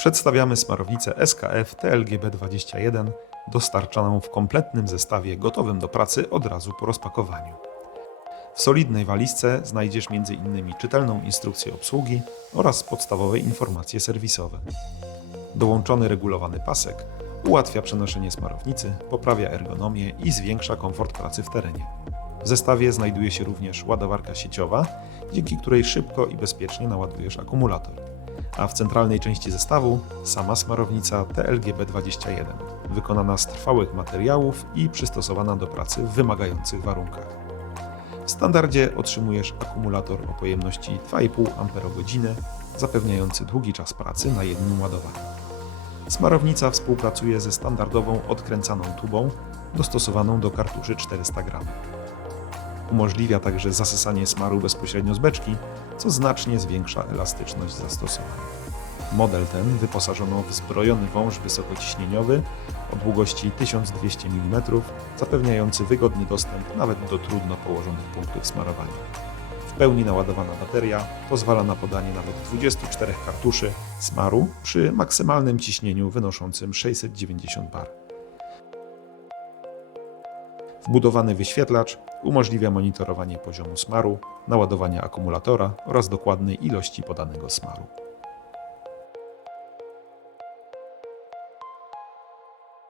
Przedstawiamy smarownicę SKF TLGB21 dostarczaną w kompletnym zestawie gotowym do pracy od razu po rozpakowaniu. W solidnej walizce znajdziesz m.in. czytelną instrukcję obsługi oraz podstawowe informacje serwisowe. Dołączony regulowany pasek ułatwia przenoszenie smarownicy, poprawia ergonomię i zwiększa komfort pracy w terenie. W zestawie znajduje się również ładowarka sieciowa, dzięki której szybko i bezpiecznie naładujesz akumulator. A w centralnej części zestawu sama smarownica TLGB21, wykonana z trwałych materiałów i przystosowana do pracy w wymagających warunkach. W standardzie otrzymujesz akumulator o pojemności 2,5 Ah, zapewniający długi czas pracy na jednym ładowaniu. Smarownica współpracuje ze standardową odkręcaną tubą dostosowaną do kartuszy 400 g. Umożliwia także zasysanie smaru bezpośrednio z beczki, co znacznie zwiększa elastyczność zastosowania. Model ten wyposażono w zbrojony wąż wysokociśnieniowy o długości 1200 mm, zapewniający wygodny dostęp nawet do trudno położonych punktów smarowania. W pełni naładowana bateria pozwala na podanie nawet 24 kartuszy smaru przy maksymalnym ciśnieniu wynoszącym 690 bar. Wbudowany wyświetlacz umożliwia monitorowanie poziomu smaru, naładowania akumulatora oraz dokładnej ilości podanego smaru.